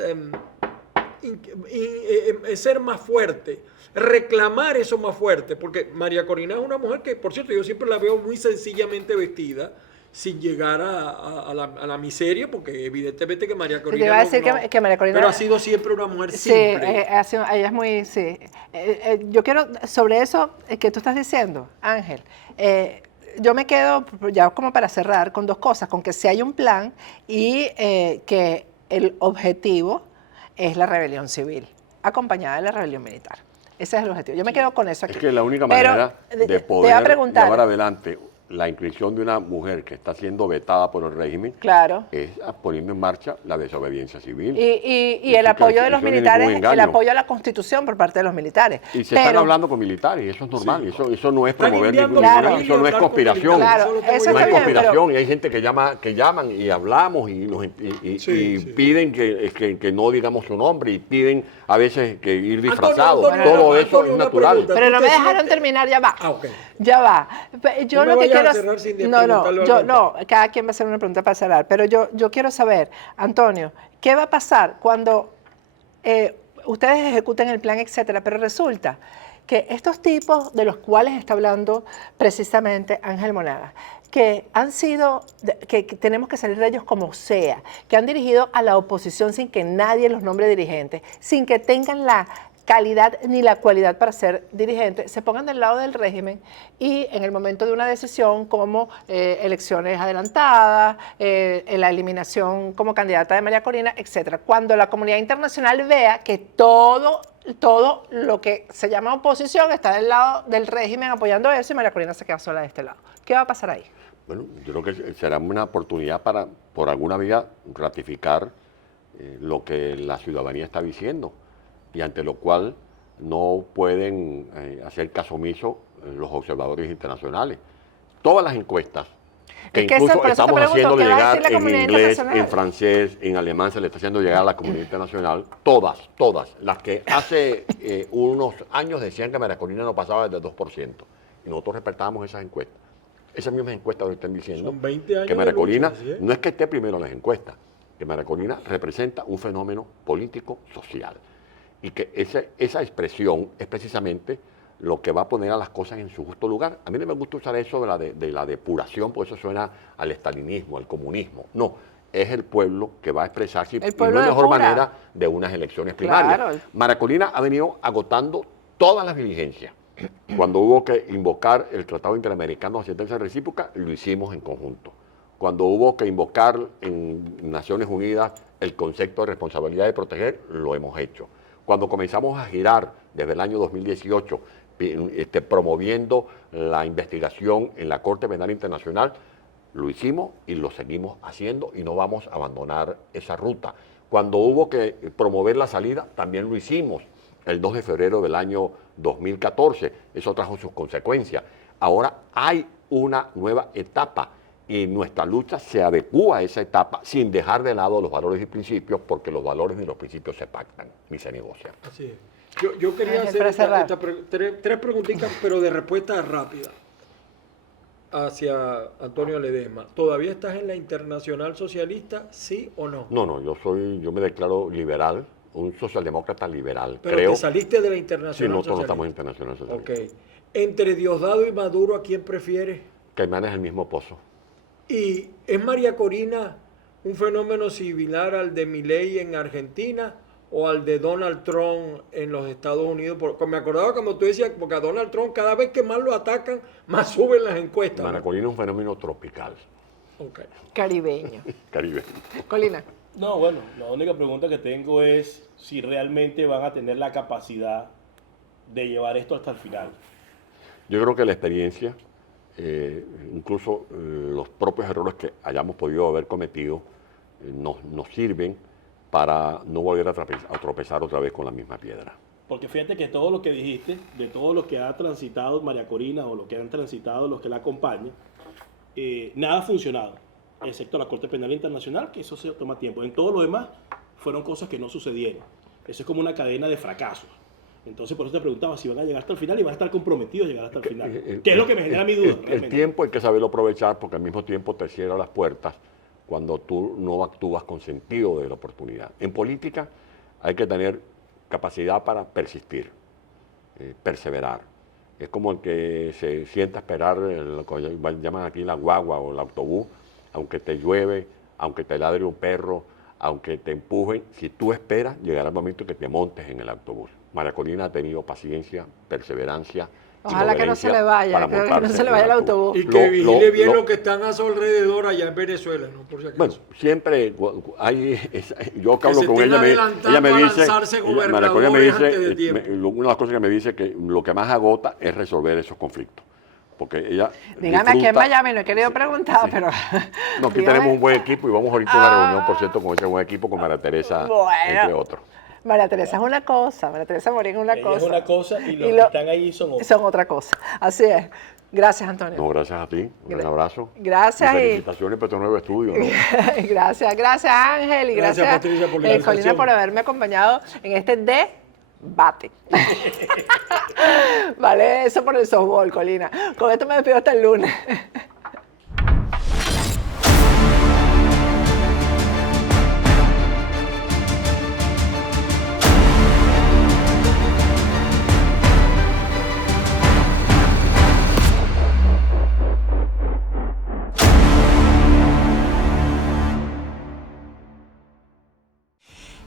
ser más fuerte, reclamar eso más fuerte, porque María Corina es una mujer que, por cierto, yo siempre la veo muy sencillamente vestida, sin llegar a la miseria, porque evidentemente que María Corina... te iba a decir que María Corina... Pero ha sido siempre una mujer Sí, simple. ella es muy, sí. Yo quiero, sobre eso que tú estás diciendo, Ángel, yo me quedo, ya como para cerrar, con dos cosas, con que si hay un plan y que el objetivo es la rebelión civil, acompañada de la rebelión militar. Ese es el objetivo. Yo me quedo con eso aquí. Es que la única Pero, manera de te voy poder a preguntar, llevar adelante la inscripción de una mujer que está siendo vetada por el régimen claro, es poniendo en marcha la desobediencia civil. y el Eso apoyo de los no es ningún militares, el engaño. apoyo a la Constitución por parte de los militares. Y se están hablando con militares, y eso es normal, Sí. eso no es Están promover enviando ningún Claro. eso no es hablar con conspiración. militares, Claro, eso lo tengo eso yo No está hay bien, conspiración, y hay gente que llaman y hablamos y Sí. piden que no digamos su nombre y piden a veces que ir disfrazados. Antonio, Todo eso Antonio, es una natural. pregunta. Pero no me Tú te dejaron sientes- terminar, ya va. Ah, ok. Ya va. Yo No me lo que vayas a quiero... cerrar sin No, preguntarle a no, cada quien va a hacer una pregunta para cerrar, pero yo quiero saber, Antonio, ¿qué va a pasar cuando ustedes ejecuten el plan, etcétera? Pero resulta que estos tipos de los cuales está hablando precisamente Ángel Monagas, que han sido, que tenemos que salir de ellos como sea, que han dirigido a la oposición sin que nadie los nombre dirigentes, sin que tengan la calidad ni la cualidad para ser dirigentes, se pongan del lado del régimen y en el momento de una decisión como elecciones adelantadas, la eliminación como candidata de María Corina, etcétera. Cuando la comunidad internacional vea que todo lo que se llama oposición está del lado del régimen apoyando eso y María Corina se queda sola de este lado. ¿Qué va a pasar ahí? Bueno, yo creo que será una oportunidad para, por alguna vía, ratificar lo que la ciudadanía está diciendo y ante lo cual no pueden hacer caso omiso los observadores internacionales. Todas las encuestas que Es que incluso por eso te estamos pregunto, haciéndole ¿qué va a llegar decir la en comunidad inglés, internacional? en francés, en alemán, se le está haciendo llegar a la comunidad internacional, todas, las que hace unos años decían que María Corina no pasaba del 2%, y nosotros respetamos esas encuestas. Esas mismas encuestas lo están diciendo Son 20 años que María de lucha, Corina así es. no es que esté primero en las encuestas, que María Corina representa un fenómeno político-social y que esa expresión es precisamente lo que va a poner a las cosas en su justo lugar. A mí no me gusta usar eso de la depuración, porque eso suena al estalinismo, al comunismo. No, es el pueblo que va a expresarse, y no es mejor manera de unas elecciones primarias. Claro. María Corina ha venido agotando todas las diligencias. Cuando hubo que invocar el Tratado Interamericano de Asistencia Recíproca, lo hicimos en conjunto. Cuando hubo que invocar en Naciones Unidas el concepto de responsabilidad de proteger, lo hemos hecho. Cuando comenzamos a girar desde el año 2018, promoviendo la investigación en la Corte Penal Internacional, lo hicimos y lo seguimos haciendo y no vamos a abandonar esa ruta. Cuando hubo que promover la salida, también lo hicimos el 2 de febrero del año 2014. Eso trajo sus consecuencias. Ahora hay una nueva etapa y nuestra lucha se adecúa a esa etapa sin dejar de lado los valores y principios, porque los valores y los principios se pactan ni se negocian. Así es. Yo quería hacer tres preguntitas, pero de respuesta rápida, hacia Antonio Ledesma. ¿Todavía estás en la Internacional Socialista, sí o no? No, yo me declaro liberal, un socialdemócrata liberal. Pero creo, te saliste de la Internacional sí, nosotros Socialista. no estamos en Internacional Socialista. Ok. Entre Diosdado y Maduro, ¿a quién prefieres? Caimán es el mismo pozo. ¿Y es María Corina un fenómeno similar al de Milei en Argentina o al de Donald Trump en los Estados Unidos? Porque me acordaba cuando tú decías, porque a Donald Trump cada vez que más lo atacan, más suben las encuestas. María Corina es un fenómeno tropical. Okay. Caribeño. Caribe. Colina. No, bueno, la única pregunta que tengo es si realmente van a tener la capacidad de llevar esto hasta el final. Yo creo que la experiencia, incluso los propios errores que hayamos podido haber cometido, nos sirven para no volver a tropezar otra vez con la misma piedra. Porque fíjate que todo lo que dijiste, de todo lo que ha transitado María Corina o lo que han transitado los que la acompañan, nada ha funcionado, excepto la Corte Penal Internacional, que eso se toma tiempo. En todo lo demás fueron cosas que no sucedieron. Eso es como una cadena de fracasos. Entonces, por eso te preguntaba si van a llegar hasta el final y van a estar comprometidos a llegar hasta el final. ¿Qué es lo que me genera mi duda? El tiempo hay que saberlo aprovechar, porque al mismo tiempo te cierra las puertas cuando tú no actúas con sentido de la oportunidad. En política hay que tener capacidad para persistir, perseverar. Es como el que se sienta a esperar, lo que llaman aquí la guagua o el autobús, aunque te llueve, aunque te ladre un perro, aunque te empujen, si tú esperas, llegará el momento que te montes en el autobús. María Corina ha tenido paciencia, perseverancia. Ojalá que no se le vaya, que no se le vaya el autobús. Y que vigile bien lo que están a su alrededor allá en Venezuela, ¿no? Por si acaso. Bueno, siempre hay, yo que hablo con ella me dice, María Corina me dice, una de las cosas que me dice que lo que más agota es resolver esos conflictos. Porque ella dígame, aquí en Miami no he querido preguntar, pero... No, aquí tenemos un buen equipo y vamos ahorita a una reunión, por cierto, con ese buen equipo, con María Teresa, entre otros. María Teresa es una cosa, María Teresa Morín es una cosa. Es una cosa y los que están ahí son otra. Son otra cosa, así es. Gracias, Antonio. No, gracias a ti, un gran abrazo. Gracias. Y felicitaciones por tu nuevo estudio, ¿no? Gracias Ángel y gracias Patricia, por la Colina por haberme acompañado en este debate. Vale, eso por el softball, Colina. Con esto me despido hasta el lunes.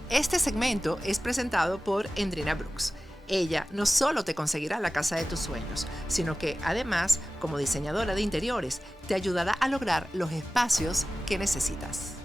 Este segmento es presentado por Endrina Brooks. Ella no solo te conseguirá la casa de tus sueños, sino que además, como diseñadora de interiores, te ayudará a lograr los espacios que necesitas.